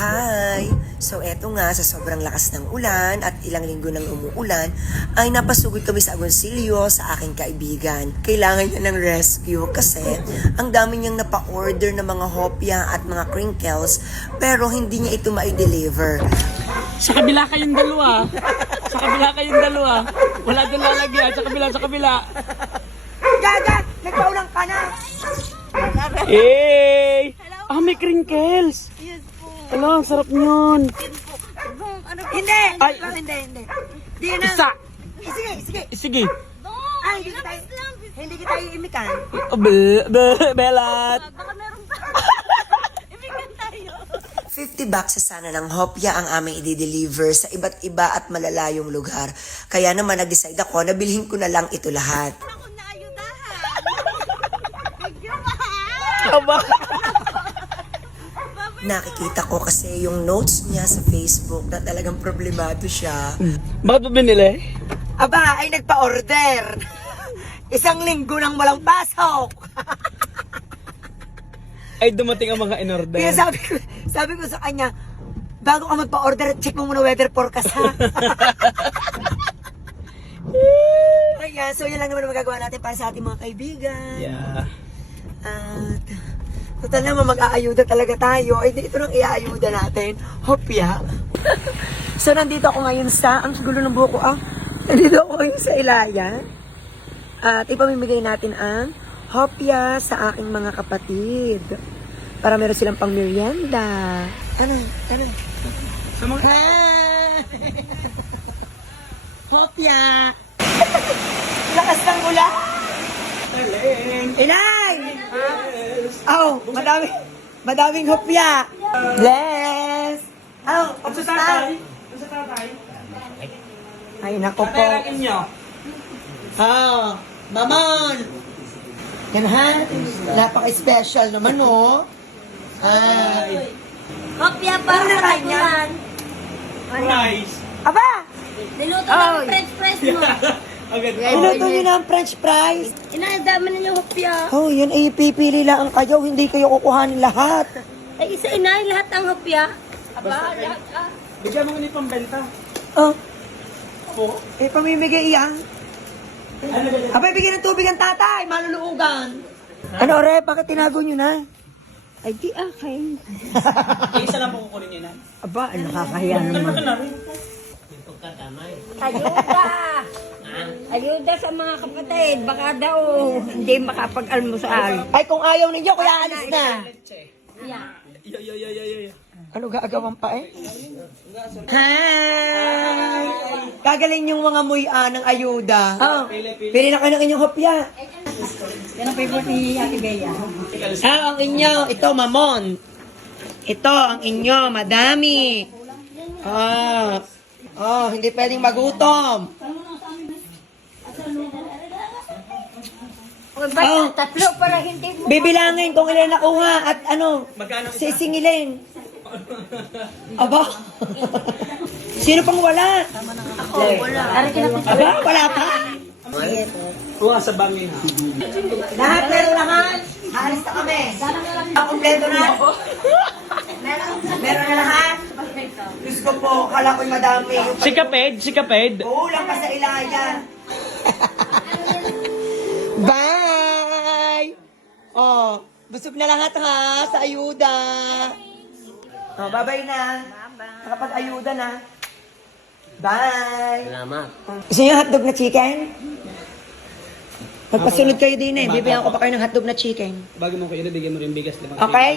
Hi! So eto nga, sa sobrang lakas ng ulan at ilang linggo nang umuulan, ay napasugod kami sa Agoncillo sa aking kaibigan. Kailangan niya ng rescue kasi ang dami niyang napa-order ng mga hopya at mga crinkles pero hindi niya ito ma-deliver. Sa kabila kayong dalawa. Sa kabila kayong dalawa. Wala doon lalagyan. Sa kabila. Gaga! Nagpaulang ka na! Hey! Ah, may crinkles. Yes po. Ala, ang sarap niyon. Hindi! Ay. Hindi. Di na. Isa. Sige. Sige. Ay, hindi kita iimikan. Belat. Baka meron pa. Ibigan tayo. 50 boxes sana ng hopya ang aming i-deliver sa iba't iba at malalayong lugar. Kaya naman nag-decide ako na bilhin ko na lang ito lahat. Ako na ayudahan. Medyo mahal. Aba. Nakikita ko kasi yung notes niya sa Facebook na talagang problemado siya. Bakit mo binili? Aba, ay nagpa-order. Isang linggo nang walang pasok. Ay, dumating ang mga in-order. Kaya sabi ko sa kanya, bago ka magpa-order, check mo muna weather forecast ha. Kaya, so yun lang naman ang magagawa natin para sa ating mga kaibigan. Yeah. At total naman mag-aayuda talaga tayo. Ay, ito nang iaayuda natin. Hopya. So, nandito ako ngayon sa, ang gulo ng buhok ko nandito ako ngayon sa Ilaya. At ipamimigay natin ang hopya sa aking mga kapatid. Para meron silang pang merienda. Ano? Sa mga... Hopya! Lakas ng ulan! Inay! Oh, madaming hopya. Bless! Oh, Sa tatay? Sa tatay? Ay, nako po. Tatay inyo. Oh, mamon! Yan ha? Napaka-special naman, oh. Ay. Kopya para Ano sa na kanya? tagulan. Nice. Aba! Niluto ng french fries mo. Agad. Pinuto nyo na ang french fries. Inadama na yung hopya. Oh, yun ay pipili lang kayo. Hindi kayo kukuhanin lahat. Ay, isa inay lahat ang hopya. Aba, lahat ah. Bigyan mo nga ni pambenta. Oh, Po. pamimigay iyan. Abay, bigyan ng tubig ang tatay. Maluluugan. Ano, Re? Bakit tinago nyo na? Ay, di akin. Isa lang po kukunin niyo na. Aba, nakakahiya Ano ka na rin? Ayuda! Ayuda sa mga kapatid. Baka daw hindi makapag-almusal. Ay, kung ayaw ninyo, kuya alis na. Yeah. Yo. Ano gagawan pa eh? Hi! Gagaling yung mga muya ng ayuda. Oh, pili na kayo ng inyong hopya. Yan ang favorite ni Ate Bea. Ang inyo, ito mamon. Ito ang inyo, madami. Hindi pwedeng magutom. Oh. Tatlo para hindi mo. Bibilangin kung ilan nakuha at Magkano isa? sisingilin. Aba. Sino pang wala? Ako, wala. Aba, wala pa. Kuha sa bangin ha. Lahat meron naman. Aalis na kami. Ang kompleto na. Meron na lahat. Diyos ko po, kala ko'y madami. Si Kaped. Kulang pa sa Ilaya. Bye! Oh, busog na lahat ha sa ayuda. Oh, bye-bye na. Nakapag-ayuda na. Bye! Salamat. Gusto niyo hotdog na chicken? Magpasunod kayo din eh. Bibigyan ko pa kayo ng hotdog na chicken. Bago mo kayo, bigyan mo rin bigas. Okay?